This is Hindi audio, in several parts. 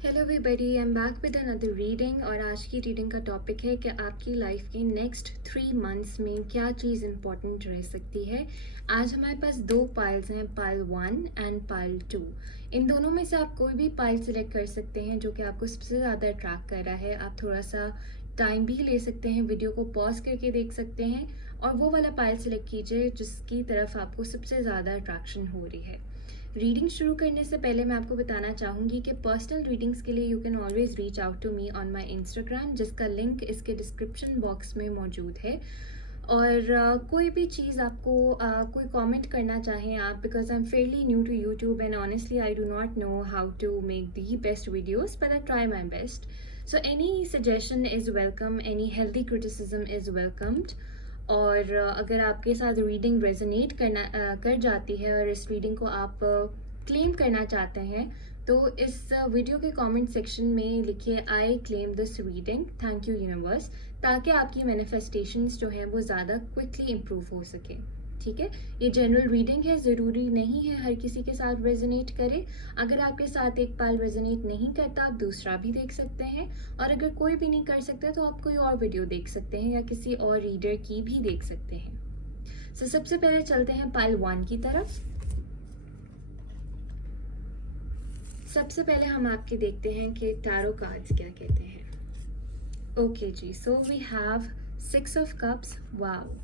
Hello everybody, I am back with another reading. और आज की रीडिंग का टॉपिक है कि आपकी लाइफ के नेक्स्ट 3 मंथ्स में क्या चीज़ इंपॉर्टेंट रह सकती है। आज हमारे पास दो पाइल्स हैं, पाइल 1 एंड पाइल 2। इन दोनों में से आप कोई भी पाइल सिलेक्ट कर सकते हैं जो कि आपको सबसे ज़्यादा अट्रैक्ट कर रहा है। आप थोड़ा सा टाइम भी ले सकते हैं, वीडियो को पॉज करके देख सकते हैं और वो वाला पाइल सिलेक्ट कीजिए जिसकी तरफ आपको सबसे ज़्यादा अट्रैक्शन हो रही है। रीडिंग शुरू करने से पहले मैं आपको बताना चाहूँगी कि पर्सनल रीडिंग्स के लिए you can always reach out to me on my Instagram, जिसका लिंक इसके डिस्क्रिप्शन बॉक्स में मौजूद है। और कोई भी चीज़ आपको कोई कमेंट करना चाहें आप, because I am fairly new to YouTube and honestly I do not know how to make the best videos, but I try my best. So any suggestion is welcome, any healthy criticism is welcomed. और अगर आपके साथ रीडिंग रेजोनेट कर जाती है और इस रीडिंग को आप क्लेम करना चाहते हैं तो इस वीडियो के कमेंट सेक्शन में लिखिए I claim this reading, thank you universe, ताकि आपकी मैनिफेस्टेशंस जो हैं वो ज़्यादा क्विकली इम्प्रूव हो सके। ठीक है, ये जनरल रीडिंग है, ज़रूरी नहीं है हर किसी के साथ रेजोनेट करे। अगर आपके साथ एक पाल रेजोनेट नहीं करता आप दूसरा भी देख सकते हैं, और अगर कोई भी नहीं कर सकता तो आप कोई और वीडियो देख सकते हैं या किसी और रीडर की भी देख सकते हैं। सबसे पहले चलते हैं पाइल 1 की तरफ। सबसे पहले हम आपके देखते हैं कि टैरो कार्ड्स क्या कहते हैं। Okay ji, so we have 6 of cups, wow,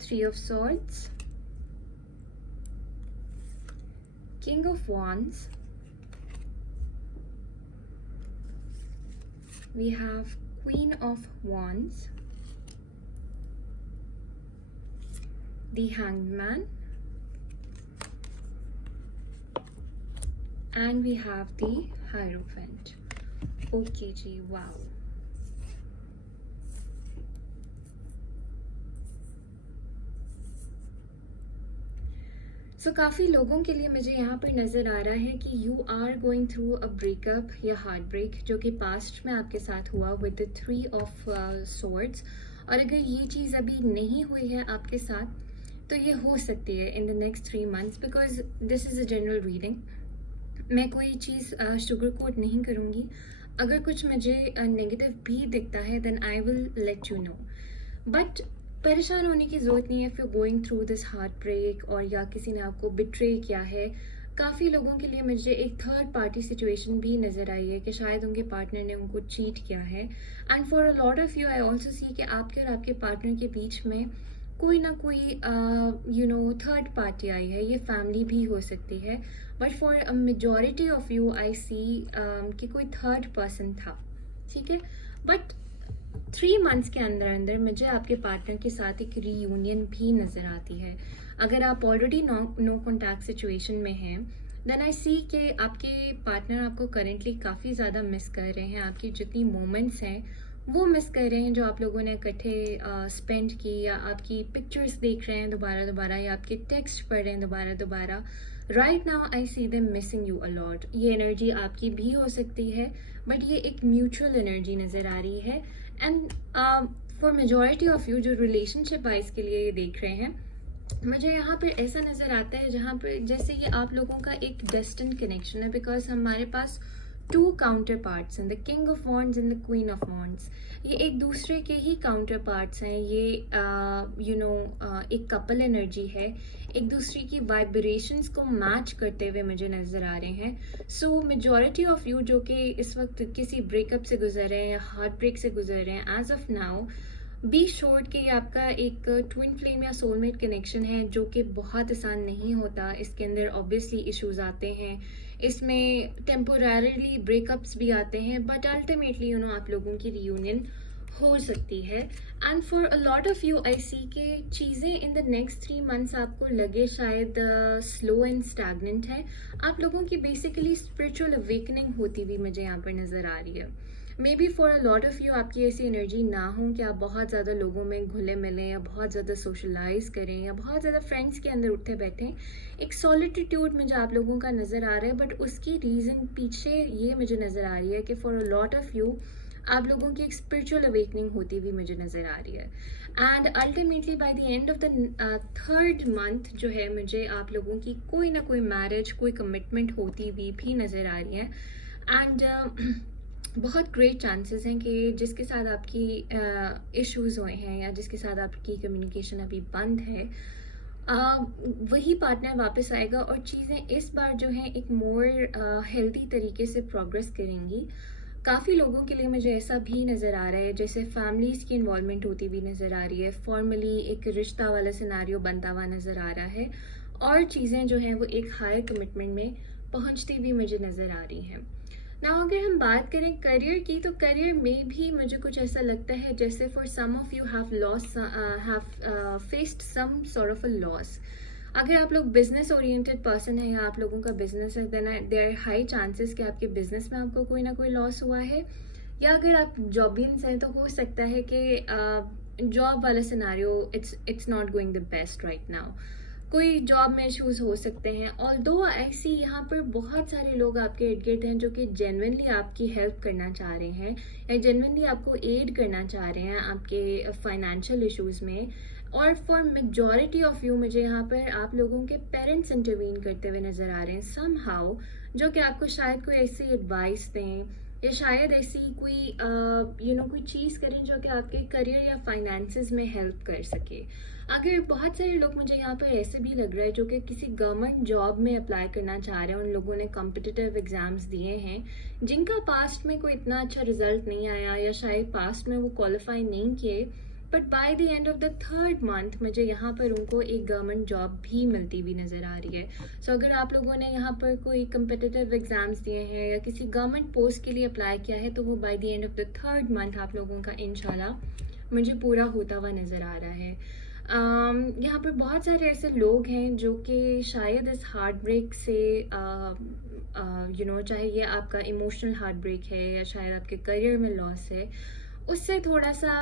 3 of swords, King of wands, we have Queen of wands, the Hanged Man, and we have the Hierophant. Okay ji, wow. So काफ़ी लोगों के लिए मुझे यहाँ पर नज़र आ रहा है कि you are going through a breakup या हार्ट ब्रेक जो कि पास्ट में आपके साथ हुआ विद द 3 ऑफ swords। और अगर ये चीज़ अभी नहीं हुई है आपके साथ तो ये हो सकती है in the next 3 months, because this is a general reading. मैं कोई चीज़ शुगर कोट नहीं करूँगी। अगर कुछ मुझे नेगेटिव भी दिखता है then I will let you know, but परेशान होने की ज़रूरत नहीं है if you going through this heart break और या किसी ने आपको बिट्रे किया है। काफ़ी लोगों के लिए मुझे एक थर्ड पार्टी सिचुएशन भी नज़र आई है कि शायद उनके पार्टनर ने उनको चीट किया है। And for a lot of you I also see कि आपके और आपके पार्टनर के बीच में कोई ना कोई थर्ड पार्टी आई है। ये फैमिली भी हो सकती है, but for a majority of you I see कि कोई थर्ड पर्सन था। ठीक है, बट 3 मंथ्स के अंदर अंदर मुझे आपके पार्टनर के साथ एक रीयूनियन भी नज़र आती है। अगर आप ऑलरेडी नो कॉन्टैक्ट सिचुएशन में हैं देन आई सी कि आपके पार्टनर आपको करेंटली काफ़ी ज़्यादा मिस कर रहे हैं। आपकी जितनी मोमेंट्स हैं वो मिस कर रहे हैं जो आप लोगों ने इकट्ठे स्पेंड की, या आपकी पिक्चर्स देख रहे हैं दोबारा दोबारा, या आपके टेक्स्ट पढ़ रहे हैं दोबारा दोबारा। Right now I see them missing you a lot. ये एनर्जी आपकी भी हो सकती है, बट ये एक म्यूचुअल एनर्जी नज़र आ रही है। And for majority of you जो रिलेशनशिप वाइज के लिए ये देख रहे हैं, मुझे यहाँ पर ऐसा नज़र आता है जहाँ पर जैसे ये आप लोगों का एक डेस्टिन्ड कनेक्शन है, बिकॉज हमारे पास 2 काउंटर पार्ट्स हैं, the king of wands and the queen of wands. ये एक दूसरे के ही काउंटर पार्ट्स हैं। ये एक कपल एनर्जी है, एक दूसरे की वाइब्रेशंस को मैच करते हुए मुझे नज़र आ रहे हैं। सो मेजॉरिटी ऑफ यू जो कि इस वक्त किसी ब्रेकअप से गुजर रहे हैं या हार्ट ब्रेक से गुजर रहे हैं, as of now be sure कि आपका एक ट्विन फ्लेम या सोलमेट कनेक्शन है जो कि बहुत आसान नहीं होता। इसके अंदर ऑब्वियसली इश्यूज आते हैं, इसमें टेम्पोररीली ब्रेकअप्स भी आते हैं, बट अल्टीमेटली आप लोगों की रियूनियन हो सकती है। And for a lot of you I see के चीज़ें इन द नेक्स्ट 3 मंथ्स आपको लगे शायद स्लो एंड स्टैगनेंट है। आप लोगों की बेसिकली स्पिरिचुअल अवेकनिंग होती हुई मुझे यहाँ पर नज़र आ रही है। May be for a lot of you आपकी ऐसी एनर्जी ना हो कि आप बहुत ज़्यादा लोगों में घुले मिलें या बहुत ज़्यादा सोशलाइज करें या बहुत ज़्यादा फ्रेंड्स के अंदर उठते बैठें। एक सॉलिट्यूड मुझे आप लोगों का नज़र आ रहा है, बट उसकी रीज़न पीछे ये मुझे नज़र आ रही है कि for a lot of you आप लोगों की एक स्पिरिचुअल अवेकनिंग होती हुई मुझे नज़र आ रही है। And ultimately by the end of the third month जो है, मुझे आप लोगों की कोई ना कोई मैरिज, कोई कमिटमेंट होती हुई भी नज़र आ रही है। एंड बहुत ग्रेट चांसेस हैं कि जिसके साथ आपकी इश्यूज़ हुए हैं या जिसके साथ आपकी कम्युनिकेशन अभी बंद है, वही पार्टनर वापस आएगा और चीज़ें इस बार जो हैं एक मोर हेल्दी तरीके से प्रोग्रेस करेंगी। काफ़ी लोगों के लिए मुझे ऐसा भी नज़र आ रहा है जैसे फैमिलीज़ की इन्वॉल्वमेंट होती हुई नज़र आ रही है, फॉर्मली एक रिश्ता वाला सिनारियो बनता हुआ नज़र आ रहा है और चीज़ें जो हैं वो एक हायर कमिटमेंट में पहुंचती भी मुझे नज़र आ रही हैं। ना अगर हम बात करें करियर की, तो करियर में भी मुझे कुछ ऐसा लगता है जैसे for some of you have faced some sort of a loss. अगर आप लोग बिजनेस ओरिएंटेड पर्सन है या आप लोगों का बिजनेस है, then there are high chances कि आपके बिजनेस में आपको कोई ना कोई लॉस हुआ है। या अगर आप जॉबियंस हैं तो हो सकता है कि जॉब वाला scenario it's not going the best right now. कोई जॉब में इश्यूज हो सकते हैं। ऑल्दो ऐसी यहाँ पर बहुत सारे लोग आपके इर्द गिर्द हैं जो कि जेन्युइनली आपकी हेल्प करना चाह रहे हैं या जेन्युइनली आपको एड करना चाह रहे हैं आपके फाइनेंशियल इश्यूज में। और फॉर मेजॉरिटी ऑफ यू मुझे यहाँ पर आप लोगों के पेरेंट्स इंटरवीन करते हुए नज़र आ रहे हैं समहाउ, जो कि आपको शायद कोई ऐसी एडवाइस दें या शायद ऐसी कोई कोई चीज़ करें जो कि आपके करियर या फाइनेंसेस में हेल्प कर सके। अगर बहुत सारे लोग मुझे यहाँ पर ऐसे भी लग रहा है जो कि किसी गवर्नमेंट जॉब में अप्लाई करना चाह रहे हैं, उन लोगों ने कॉम्पिटिटिव एग्ज़ाम्स दिए हैं जिनका पास्ट में कोई इतना अच्छा रिजल्ट नहीं आया या शायद पास्ट में वो क्वालिफाई नहीं किए, but by the end of the third month मुझे यहाँ पर उनको एक गवर्नमेंट जॉब भी मिलती हुई नज़र आ रही है। सो अगर आप लोगों ने यहाँ पर कोई कम्पिटिटिव एग्ज़ाम्स दिए हैं या किसी गवर्नमेंट पोस्ट के लिए अप्लाई किया है, तो वो by the end of the third month आप लोगों का इंशाल्लाह मुझे पूरा होता हुआ नज़र आ रहा है। यहाँ पर बहुत सारे ऐसे लोग हैं जो कि शायद इस हार्ट ब्रेक से चाहे ये आपका इमोशनल हार्ट ब्रेक है या शायद आपके करियर में लॉस है, उससे थोड़ा सा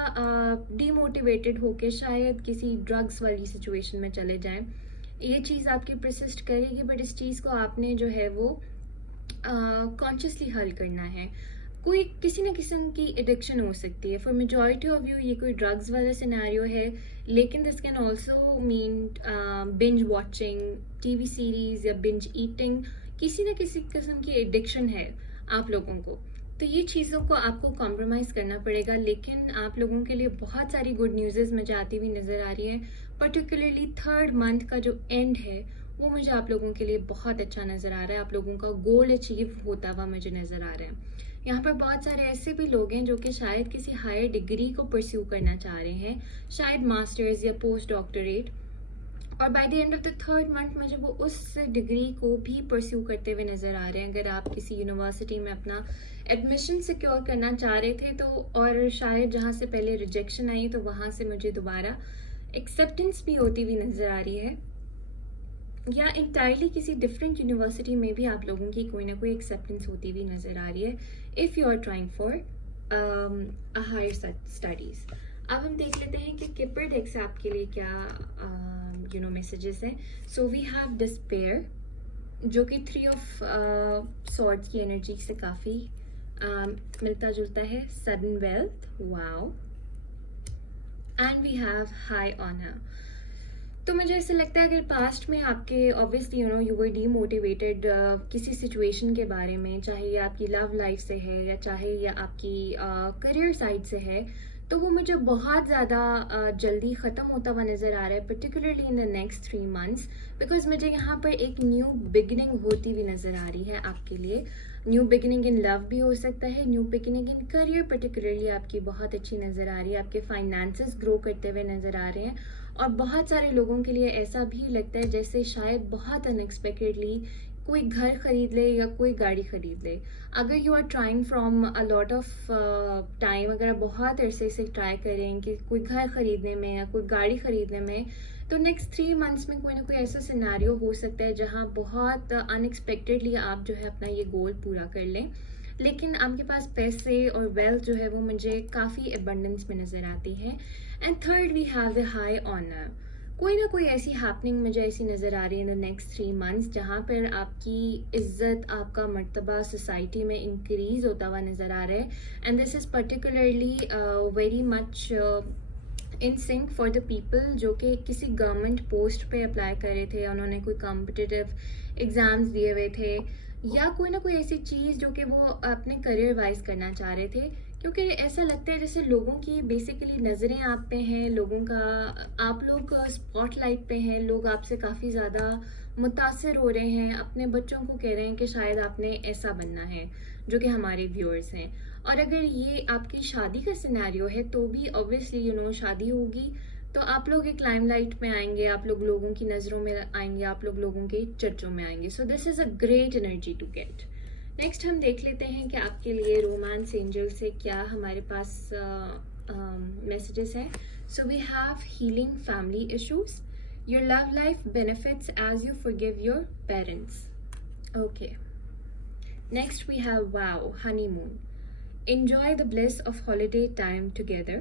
डीमोटिवेटेड होके शायद किसी ड्रग्स वाली सिचुएशन में चले जाएं। ये चीज़ आपकी परसिस्ट करेगी, बट इस चीज़ को आपने जो है वो कॉन्शियसली हल करना है। कोई किसी न किस्म की एडिक्शन हो सकती है। फॉर मेजॉरिटी ऑफ यू ये कोई ड्रग्स वाला सिनेरियो है, लेकिन this can also mean binge watching TV series या बिंज ईटिंग। किसी न किसी किस्म की एडिक्शन है आप लोगों को, तो ये चीज़ों को आपको कॉम्प्रोमाइज़ करना पड़ेगा। लेकिन आप लोगों के लिए बहुत सारी गुड न्यूज़ मुझे आती हुई नज़र आ रही है। पर्टिकुलरली थर्ड मंथ का जो एंड है वो मुझे आप लोगों के लिए बहुत अच्छा नज़र आ रहा है। आप लोगों का गोल अचीव होता हुआ मुझे नज़र आ रहा है। यहाँ पर बहुत सारे ऐसे भी लोग हैं जो कि शायद किसी हायर डिग्री को परस्यू करना चाह रहे हैं, शायद मास्टर्स या पोस्ट डॉक्टरेट, और by the end of the third month मुझे वो उस डिग्री को भी परस्यू करते हुए नज़र आ रहे हैं। अगर आप किसी यूनिवर्सिटी में अपना एडमिशन सिक्योर करना चाह रहे थे तो, और शायद जहाँ से पहले रिजेक्शन आई तो वहाँ से मुझे दोबारा एक्सेप्टेंस भी होती हुई नज़र आ रही है, या इंटायरली किसी डिफरेंट यूनिवर्सिटी में भी आप लोगों की कोई ना कोई एक्सेप्टेंस होती हुई नज़र आ रही है if you are trying for a higher studies. अब हम देख लेते हैं कि किपर डेक से आपके लिए क्या मैसेजेस हैं। सो वी हैव डिस्पेयर, जो कि 3 ऑफ सॉर्ड्स की एनर्जी से काफ़ी मिलता जुलता है। Sudden wealth, wow, and we have high honour. तो मुझे ऐसा लगता है अगर पास्ट में आपके ऑब्वियसली यू वर डीमोटिवेटेड किसी सिचुएशन के बारे में, चाहे ये आपकी लव लाइफ से है या चाहे ये आपकी करियर साइड से है, तो वो मुझे बहुत ज़्यादा जल्दी ख़त्म होता हुआ नज़र आ रहा है, particularly in the next 3 months, because मुझे यहाँ पर एक न्यू बिगिनिंग होती हुई नज़र आ रही है आपके लिए। न्यू बिगिनिंग इन लव भी हो सकता है, new beginning in career particularly आपकी बहुत अच्छी नज़र आ रही है। आपके फाइनेंसेस ग्रो करते हुए नज़र आ रहे हैं, और बहुत सारे लोगों के लिए ऐसा भी लगता है जैसे शायद बहुत अनएक्सपेक्टेडली कोई घर खरीद ले या कोई गाड़ी खरीद ले। अगर you are trying from a lot of time, अगर आप बहुत अरसे से ट्राई करें कि कोई घर खरीदने में या कोई गाड़ी खरीदने में, तो नेक्स्ट 3 मंथ्स में कोई ना कोई ऐसा सिनेरियो हो सकता है जहां बहुत अनएक्सपेक्टेडली आप जो है अपना ये गोल पूरा कर लें। लेकिन आपके पास पैसे और वेल्थ जो है वो मुझे काफ़ी एबंडेंस में नज़र आती है। And third we have the high honour. कोई ना कोई ऐसी हैपनिंग मुझे ऐसी नज़र आ रही है इन द नेक्स्ट 3 मंथ्स, जहाँ पर आपकी इज़्ज़त, आपका मर्तबा सोसाइटी में इंक्रीज़ होता हुआ नज़र आ रहा है। And this is particularly very much in sync for the people जो कि किसी गवर्नमेंट पोस्ट पे अप्लाई कर रहे थे, उन्होंने कोई कॉम्पिटिटिव एग्ज़ाम्स दिए हुए थे, या कोई ना कोई ऐसी चीज़ जो कि वो अपने करियर वाइज करना चाह रहे थे। क्योंकि ऐसा लगता है जैसे लोगों की बेसिकली नज़रें आप पे हैं, लोगों का, आप लोग स्पॉटलाइट पे हैं, लोग आपसे काफ़ी ज़्यादा मुतासर हो रहे हैं, अपने बच्चों को कह रहे हैं कि शायद आपने ऐसा बनना है, जो कि हमारे व्यूअर्स हैं। और अगर ये आपकी शादी का सिनेरियो है तो भी ऑब्वियसली शादी होगी तो आप लोग एक लाइमलाइट में आएंगे, आप लोग लोगों की नज़रों में आएंगे, आप लोग लोगों के चर्चों में आएंगे। So this is a great energy to get. Next हम देख लेते हैं कि आपके लिए रोमांस एंजल से क्या हमारे पास मैसेजेस हैं। So we have healing family issues, your love life benefits as you forgive your parents. Okay, next we have wow honeymoon, enjoy the bliss of holiday time together.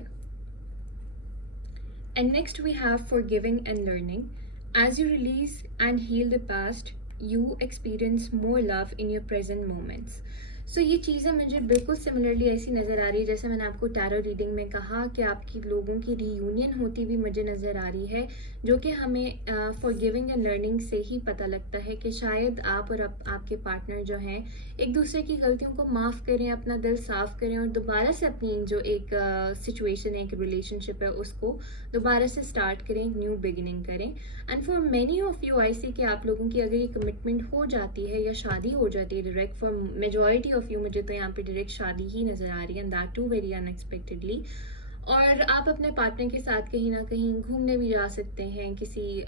And next we have forgiving and learning. As you release and heal the past, you experience more love in your present moments. सो ये चीज़ें मुझे बिल्कुल सिमिलरली ऐसी नज़र आ रही है जैसे मैंने आपको टैरो रीडिंग में कहा कि आपकी लोगों की रीयूनियन होती हुई मुझे नज़र आ रही है, जो कि हमें फॉरगिविंग एंड लर्निंग से ही पता लगता है कि शायद आप और आपके पार्टनर जो हैं एक दूसरे की गलतियों को माफ़ करें, अपना दिल साफ़ करें और दोबारा से अपनी जो एक सिचुएशन है, एक रिलेशनशिप है, उसको दोबारा से स्टार्ट करें, एक न्यू बिगिनिंग करें। And for many of you I see कि आप लोगों की अगर ये कमिटमेंट हो जाती है या शादी हो जाती है direct, for majority of you मुझे तो यहाँ पे डायरेक्ट शादी ही नज़र आ रही है, and that too very unexpectedly. और आप अपने पार्टनर के साथ कहीं ना कहीं घूमने भी जा सकते हैं, किसी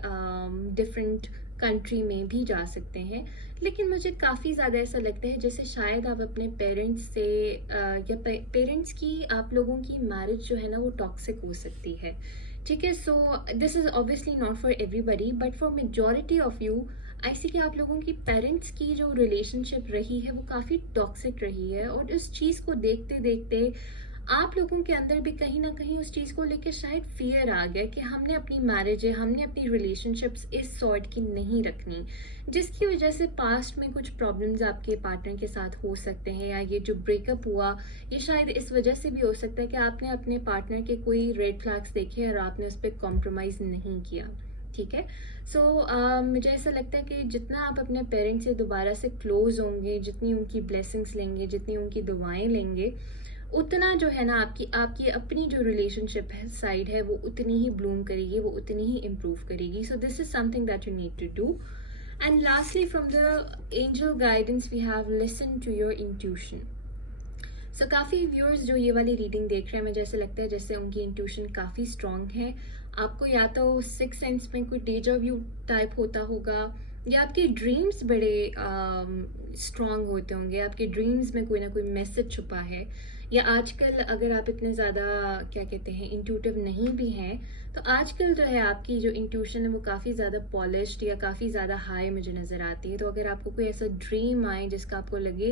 डिफरेंट कंट्री में भी जा सकते हैं। लेकिन मुझे काफ़ी ज़्यादा ऐसा लगता है जैसे शायद आप अपने पेरेंट्स से या पेरेंट्स की, आप लोगों की मैरिज जो है ना वो टॉक्सिक हो सकती है। ठीक है, so this is obviously not for everybody but for majority of you I see कि आप लोगों की पेरेंट्स की जो रिलेशनशिप रही है वो काफ़ी टॉक्सिक रही है, और इस चीज़ को देखते देखते आप लोगों के अंदर भी कहीं ना कहीं उस चीज़ को लेकर शायद फियर आ गया कि हमने अपनी मैरिज है, हमने अपनी रिलेशनशिप्स इस सॉर्ट की नहीं रखनी, जिसकी वजह से पास्ट में कुछ प्रॉब्लम्स आपके पार्टनर के साथ हो सकते हैं, या ये जो ब्रेकअप हुआ ये शायद इस वजह से भी हो सकता है कि आपने अपने पार्टनर के कोई रेड फ्लैग्स देखे और आपने उस पर कॉम्प्रोमाइज़ नहीं किया। ठीक है, सो मुझे ऐसा लगता है कि जितना आप अपने पेरेंट्स से दोबारा से क्लोज होंगे, जितनी उनकी ब्लेसिंग्स लेंगे, जितनी उनकी दुआएं लेंगे, उतना जो है ना आपकी आपकी अपनी जो रिलेशनशिप है साइड है वो उतनी ही ब्लूम करेगी, वो उतनी ही इम्प्रूव करेगी। So this is something that you need to do. And lastly from the angel guidance we have listen to your intuition. So काफ़ी व्यूअर्स जो ये वाली रीडिंग देख रहे हैं, मुझे ऐसा लगता है जैसे उनकी इंट्यूशन काफ़ी स्ट्रॉन्ग है। आपको या तो सिक्स सेंस में कोई डेजा व्यू टाइप होता होगा, या आपके ड्रीम्स बड़े स्ट्रॉन्ग होते होंगे, आपके ड्रीम्स में कोई ना कोई मैसेज छुपा है। या आजकल अगर आप इतने ज़्यादा क्या कहते हैं इंट्यूटिव नहीं भी हैं, तो आजकल जो है आपकी जो इंट्यूशन है वो काफ़ी ज़्यादा पॉलिश्ड या काफ़ी ज़्यादा हाई मुझे नज़र आती है। तो अगर आपको कोई ऐसा ड्रीम आए जिसका आपको लगे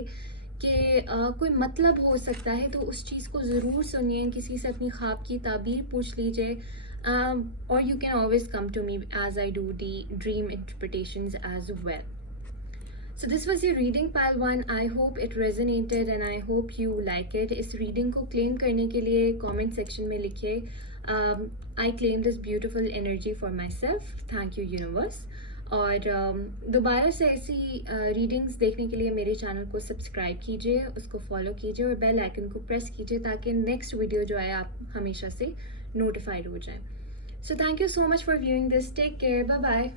कि कोई मतलब हो सकता है, तो उस चीज़ को ज़रूर सुनिए, किसी से अपनी ख्वाब की ताबीर पूछ लीजिए, और you can always come to me as I do the dream interpretations as well. So this was your reading pile 1. I hope it resonated and I hope you like it. इस reading को claim करने के लिए comment section में लिखिए I claim this beautiful energy for myself. Thank you universe. और दोबारा से ऐसी रीडिंग्स देखने के लिए मेरे चैनल को सब्सक्राइब कीजिए, उसको फॉलो कीजिए और बेल आइकन को प्रेस कीजिए ताकि नेक्स्ट वीडियो जो है आप हमेशा से नोटिफाइड हो जाए। So thank you so much for viewing this, take care, bye bye.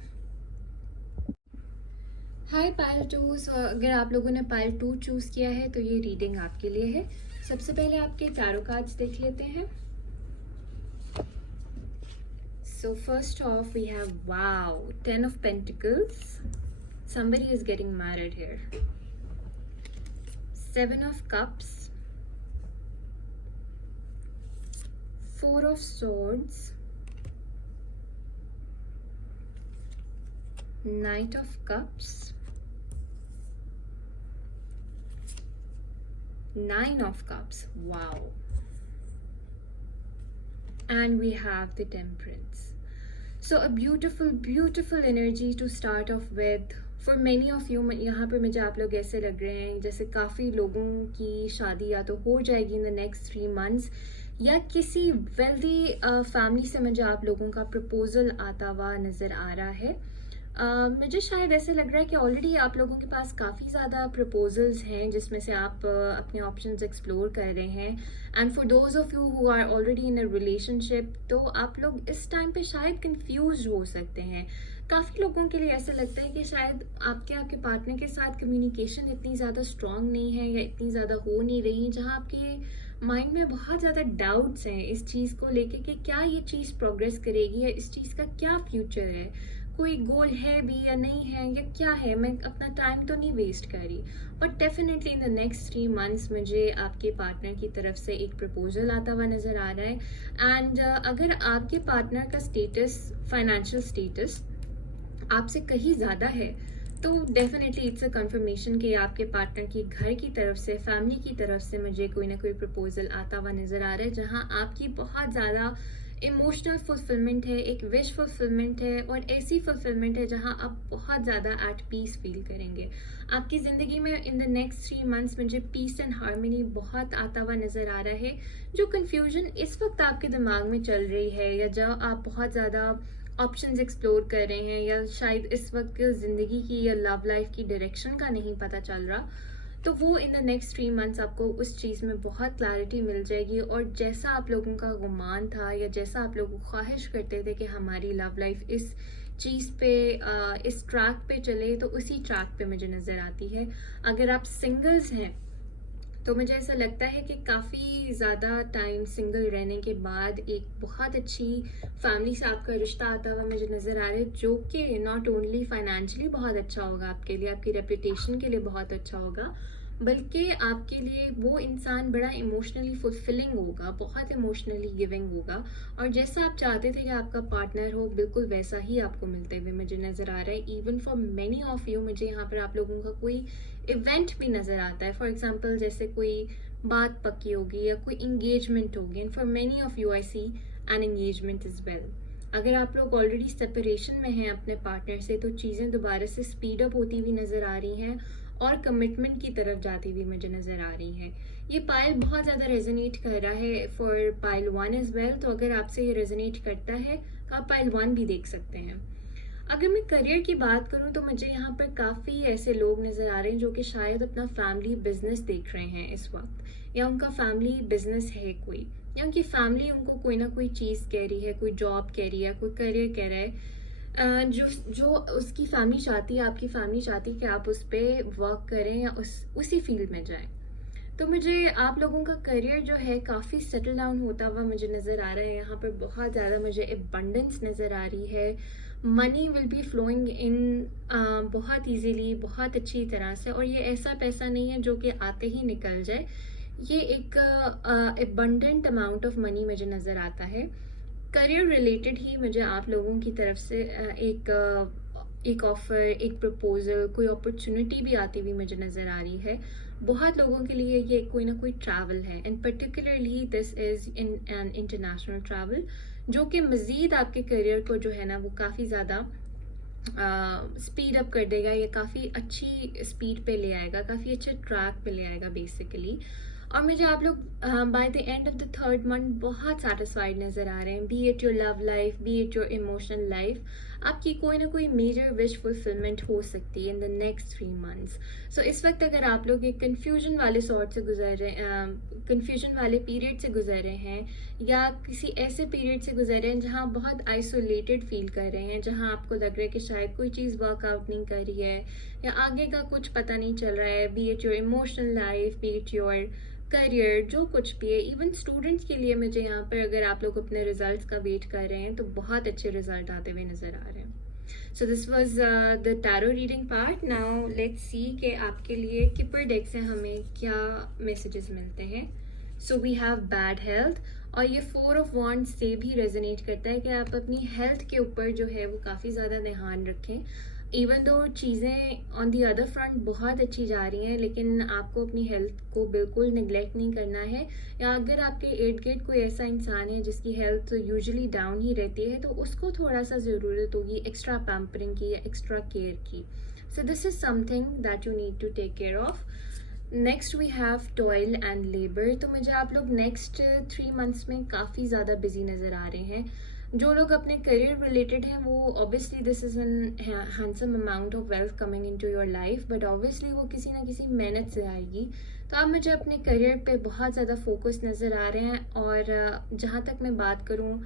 Hi pile 2, अगर आप लोगों ने पाइल 2 चूज़ किया है तो ये रीडिंग आपके लिए है। सबसे पहले आपके टैरो कार्ड्स देख लेते हैं। So first off we have wow, 10 of Pentacles. Somebody is getting married here. 7 of Cups. 4 of Swords. Knight of Cups. 9 of Cups. Wow. And we have the Temperance. So a beautiful energy to start off with for many of you. यहाँ पर मुझे आप लोग ऐसे लग रहे हैं जैसे काफ़ी लोगों की शादी या तो हो जाएगी इन द नेक्स्ट 3 months, या किसी वेल्दी फैमिली से मुझे आप लोगों का प्रपोजल आता हुआ नज़र आ रहा है। मुझे शायद ऐसे लग रहा है कि ऑलरेडी आप लोगों के पास काफ़ी ज़्यादा प्रपोजल्स हैं जिसमें से आप अपने ऑप्शंस एक्सप्लोर कर रहे हैं। And for those of you who are already in a relationship, तो आप लोग इस टाइम पे शायद कंफ्यूज हो सकते हैं। काफ़ी लोगों के लिए ऐसा लगता है कि शायद आपके पार्टनर के साथ कम्युनिकेशन इतनी ज़्यादा स्ट्रांग नहीं है या इतनी ज़्यादा हो नहीं रही, जहाँ आपके माइंड में बहुत ज़्यादा डाउट्स हैं इस चीज़ को लेके कि क्या ये चीज़ प्रोग्रेस करेगी या इस चीज़ का क्या फ्यूचर है, कोई गोल है भी या नहीं है, या क्या है, मैं अपना टाइम तो नहीं वेस्ट कर रही। But definitely in the next 3 months मुझे आपके पार्टनर की तरफ से एक प्रपोजल आता हुआ नज़र आ रहा है। एंड अगर आपके पार्टनर का स्टेटस, फाइनेंशियल स्टेटस आपसे कहीं ज़्यादा है, तो डेफिनेटली इट्स अ कंफर्मेशन कि आपके पार्टनर की घर की तरफ से, फैमिली की तरफ से मुझे कोई ना कोई प्रपोजल आता हुआ नज़र आ रहा है, जहां आपकी बहुत ज़्यादा इमोशनल फुलफिलमेंट है, एक विश फुलफिलमेंट है, और ऐसी फुलफिलमेंट है जहां आप बहुत ज़्यादा एट पीस फील करेंगे। आपकी ज़िंदगी में इन द नेक्स्ट 3 months मुझे पीस एंड हार्मनी बहुत आता हुआ नज़र आ रहा है। जो कन्फ्यूजन इस वक्त आपके दिमाग में चल रही है, या जब आप बहुत ज़्यादा ऑप्शंस एक्सप्लोर कर रहे हैं, या शायद इस वक्त ज़िंदगी की या लव लाइफ की डायरेक्शन का नहीं पता चल रहा, तो वो इन द नेक्स्ट 3 months आपको उस चीज़ में बहुत क्लैरिटी मिल जाएगी। और जैसा आप लोगों का गुमान था, या जैसा आप लोग ख्वाहिश करते थे कि हमारी लव लाइफ इस चीज़ पे, इस ट्रैक पे चले, तो उसी ट्रैक पे मुझे नज़र आती है। अगर आप सिंगल्स हैं तो मुझे ऐसा लगता है कि काफ़ी ज़्यादा टाइम सिंगल रहने के बाद एक बहुत अच्छी फैमिली से आपका रिश्ता आता हुआ मुझे नज़र आ रहा है, जो कि नॉट ओनली फाइनेंशियली बहुत अच्छा होगा आपके लिए, आपकी रेपुटेशन के लिए बहुत अच्छा होगा, बल्कि आपके लिए वो इंसान बड़ा इमोशनली फुलफिलिंग होगा, बहुत इमोशनली गिविंग होगा। और जैसा आप चाहते थे कि आपका पार्टनर हो, बिल्कुल वैसा ही आपको मिलते हुए मुझे नज़र आ रहा है। Even for many of you मुझे यहाँ पर आप लोगों का कोई इवेंट भी नज़र आता है। फॉर एग्जाम्पल जैसे कोई बात पक्की होगी या कोई इंगेजमेंट होगी, and for many of you I see an engagement as well. अगर आप लोग ऑलरेडी सेपरेशन में हैं अपने पार्टनर से, तो चीज़ें दोबारा से स्पीड अप होती हुई नज़र आ रही हैं और कमिटमेंट की तरफ जाती हुई मुझे नज़र आ रही है। ये पाइल बहुत ज़्यादा रेजोनेट कर रहा है फॉर पाइल 1 एज वेल। तो अगर आपसे ये रेजोनेट करता है तो आप पाइल 1 भी देख सकते हैं। अगर मैं करियर की बात करूं तो मुझे यहाँ पर काफ़ी ऐसे लोग नज़र आ रहे हैं जो कि शायद अपना फैमिली बिजनेस देख रहे हैं इस वक्त, या उनका फैमिली बिजनेस है कोई, या उनकी फैमिली उनको कोई ना कोई चीज़ कह रही है, कोई जॉब कह रही है, कोई करियर कह रहा है। जो उसकी फैमिली चाहती है, आपकी फैमिली चाहती है कि आप उस पर वर्क करें या उसी फील्ड में जाएं। तो मुझे आप लोगों का करियर जो है काफ़ी सेटल डाउन होता हुआ मुझे नज़र आ रहा है। यहाँ पर बहुत ज़्यादा मुझे एबंडेंस नज़र आ रही है। Money will be flowing in बहुत इजीली, बहुत अच्छी तरह से, और ये ऐसा पैसा नहीं है जो कि आते ही निकल जाए। ये एक एबंडेंट अमाउंट ऑफ मनी मुझे नज़र आता है। करियर रिलेटेड ही मुझे आप लोगों की तरफ से एक ऑफ़र, एक प्रपोजल, कोई अपॉर्चुनिटी भी आती हुई मुझे नज़र आ रही है। बहुत लोगों के लिए ये कोई ना कोई ट्रैवल है, and particularly this is in an international travel, जो कि मज़ीद आपके करियर को जो है ना वो काफ़ी ज़्यादा स्पीड अप कर देगा, या काफ़ी अच्छी स्पीड पे ले आएगा, काफ़ी अच्छे ट्रैक पे ले आएगा बेसिकली। और मुझे आप लोग by the end of the 3rd month बहुत सेटिस्फाइड नज़र आ रहे हैं। B it your love life, B it your emotional life, आपकी कोई ना कोई मेजर विश फुलफिलमेंट हो सकती है इन द नेक्स्ट 3 months। सो इस वक्त अगर आप लोग एक कन्फ्यूजन वाले सॉर्ट से गुजर रहे हैं, कन्फ्यूजन वाले पीरियड से गुजर रहे हैं, या किसी ऐसे पीरियड से गुजर रहे हैं जहाँ बहुत आइसोलेटेड फील कर रहे हैं, जहाँ आपको लग रहा है कि शायद कोई चीज़ वर्कआउट नहीं कर रही है, या आगे का कुछ पता नहीं चल रहा है, B it your emotional life, B it your career, जो कुछ भी है। इवन स्टूडेंट्स के लिए मुझे यहाँ पर, अगर आप लोग अपने रिजल्ट्स का वेट कर रहे हैं, तो बहुत अच्छे रिजल्ट आते हुए नज़र आ रहे हैं। So this was the tarot reading part. Now let's see कि आपके लिए किपर डेक से हमें क्या मैसेजेस मिलते हैं। So we have bad health, और ये 4 of Wands से भी रेजोनेट करता है कि आप अपनी हेल्थ के ऊपर जो है वो काफ़ी ज़्यादा ध्यान रखें। इवन दो चीज़ें ऑन दी अदर फ्रंट बहुत अच्छी जा रही हैं, लेकिन आपको अपनी हेल्थ को बिल्कुल निगलेक्ट नहीं करना है। या अगर आपके इर्द गिर्द कोई ऐसा इंसान है जिसकी हेल्थ यूजुअली डाउन ही रहती है, तो उसको थोड़ा सा ज़रूरत होगी एक्स्ट्रा पैम्परिंग की या एक्स्ट्रा केयर की। So this is something that you need to take care of. Next we have toil and labour. तो मुझे आप लोग नेक्स्ट 3 मंथ्स में काफ़ी ज़्यादा बिजी नज़र आ रहे हैं। जो लोग अपने करियर रिलेटेड हैं वो obviously this is an handsome amount of wealth coming into your life, but obviously वो किसी ना किसी मेहनत से आएगी। तो आप मुझे अपने करियर पे बहुत ज़्यादा फोकस नज़र आ रहे हैं। और जहाँ तक मैं बात करूँ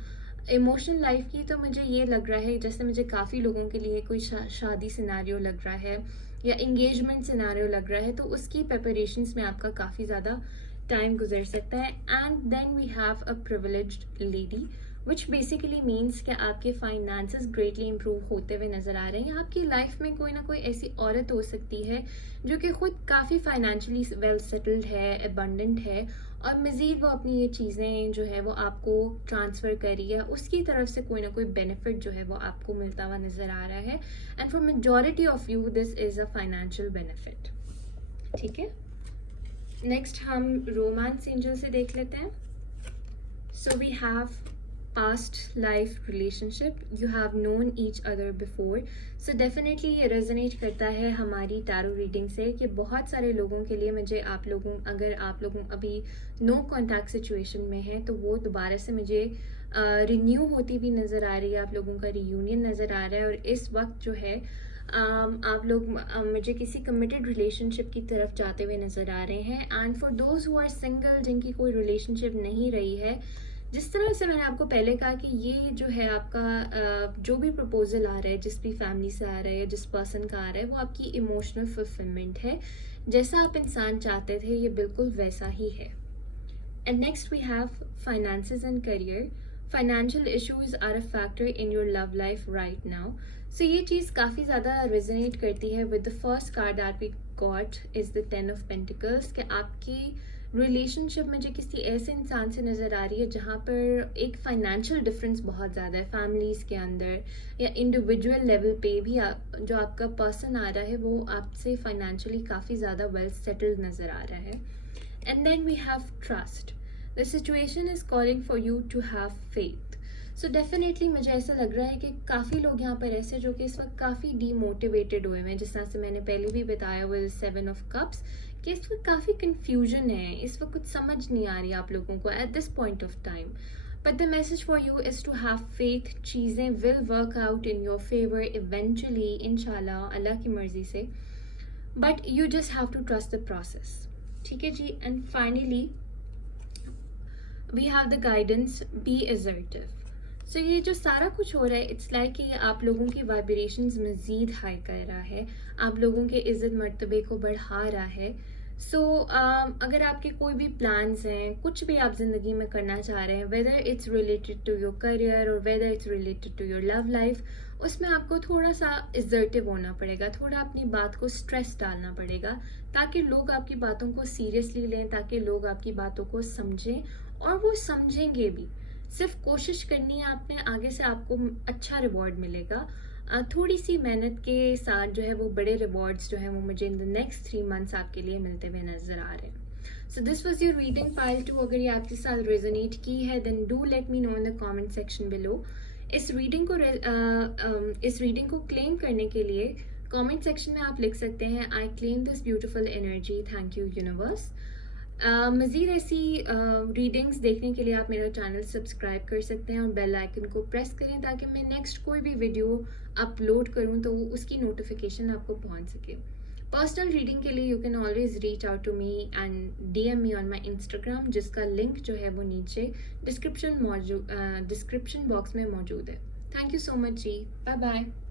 इमोशनल लाइफ की, तो मुझे ये लग रहा है जैसे मुझे काफ़ी लोगों के लिए कोई शादी सिनारियो लग रहा है या इंगेजमेंट सिनारियो लग रहा है, तो उसकी प्रिपरेशंस में आपका काफ़ी ज़्यादा टाइम गुजर सकता है। And then we have a privileged lady, which basically means कि आपके फाइनेंसेस ग्रेटली इंप्रूव होते हुए नज़र आ रहे हैं। आपकी लाइफ में कोई ना कोई ऐसी औरत हो सकती है जो कि खुद काफ़ी फाइनेंशियली वेल सेटल्ड है, एबंडेंट है, और मज़ीद वो अपनी ये चीज़ें जो है वो आपको ट्रांसफ़र करी है, उसकी तरफ से कोई ना कोई बेनिफिट जो है वो आपको मिलता हुआ नज़र आ रहा है। And for majority of you this is a financial benefit. ठीक है, नेक्स्ट हम रोमांस एंजल से देख लेते हैं। So we have past life relationship, you have known each other before, so definitely ये resonate करता है हमारी tarot reading से कि बहुत सारे लोगों के लिए मुझे अगर आप लोगों अभी no contact situation में हैं, तो वो दोबारा से मुझे रिन्यू होती भी नज़र आ रही है, आप लोगों का रियूनियन नज़र आ रहा है। और इस वक्त जो है आप लोग मुझे किसी कमिटेड रिलेशनशिप की तरफ जाते हुए नज़र आ रहे हैं। And for those who are single, जिनकी कोई रिलेशनशिप नहीं रही है, जिस तरह से मैंने आपको पहले कहा कि ये जो है आपका जो भी प्रपोजल आ रहा है, जिस भी फैमिली से आ रहा है या जिस पर्सन का आ रहा है, वो आपकी इमोशनल फुलफिलमेंट है। जैसा आप इंसान चाहते थे ये बिल्कुल वैसा ही है। And next we have finances and career. Financial issues are a factor in your love life right now. So ये चीज़ काफ़ी ज़्यादा रेजोनेट करती है with the first card that we got is the 10 of pentacles, कि आपकी रिलेशनशिप मुझे किसी ऐसे इंसान से नज़र आ रही है जहाँ पर एक फाइनेंशियल डिफरेंस बहुत ज़्यादा है फैमिलीज़ के अंदर या इंडिविजुअल लेवल पे भी। जो आपका पर्सन आ रहा है वो आपसे फाइनेंशियली काफ़ी ज़्यादा वेल सेटल्ड नज़र आ रहा है। And then we have trust. The situation is calling for you to have faith. So definitely मुझे ऐसा लग रहा है कि काफ़ी लोग यहाँ पर ऐसे जो कि इस वक्त काफ़ी डीमोटिवेटेड हुए हैं, जिस तरह से मैंने पहले भी बताया विद 7 ऑफ कप्स, कि इस वक्त काफ़ी कन्फ्यूजन है, इस वक्त कुछ समझ नहीं आ रही आप लोगों को at this point of time. But the message for you is to have faith. चीज़ें will work out in your favour eventually, इंशाल्लाह, अल्लाह की मर्जी से। But you just have to trust the process. ठीक है जी। And finally we have the guidance, be assertive. So ये जो सारा कुछ हो रहा है, इट्स लाइक कि आप लोगों की वाइब्रेशंस मज़ीद हाई कर रहा है, आप लोगों के इज़्ज़त मर्तबे को बढ़ा रहा है। सो अगर आपके कोई भी प्लान्स हैं, कुछ भी आप ज़िंदगी में करना चाह रहे हैं, whether it's related to your career और whether it's related to your love life, उसमें आपको थोड़ा सा असर्टिव होना पड़ेगा, थोड़ा अपनी बात को स्ट्रेस डालना पड़ेगा, ताकि लोग आपकी बातों को सीरियसली लें, ताकि लोग आपकी बातों को समझें, और वो समझेंगे भी। सिर्फ कोशिश करनी है आपने, आगे से आपको अच्छा रिवॉर्ड मिलेगा। थोड़ी सी मेहनत के साथ जो है वो बड़े रिवॉर्ड्स जो है वो मुझे इन द नेक्स्ट 3 मंथ्स आपके लिए मिलते हुए नज़र आ रहे हैं। So this was your reading pile 2। अगर ये आपके साथ रेजोनेट की है then do let me know in the comment section below. इस रीडिंग को क्लेम करने के लिए कमेंट सेक्शन में आप लिख सकते हैं, I claim this beautiful energy, thank you universe. मज़ीद ऐसी रीडिंग्स देखने के लिए आप मेरा चैनल सब्सक्राइब कर सकते हैं और बेल आइकन को प्रेस करें, ताकि मैं नेक्स्ट कोई भी वीडियो अपलोड करूं तो उसकी नोटिफिकेशन आपको पहुंच सके। पर्सनल रीडिंग के लिए you can always reach out to me and DM me on my Instagram, जिसका लिंक जो है वो नीचे डिस्क्रिप्शन बॉक्स में मौजूद है। थैंक यू सो मच जी, बाय बाय।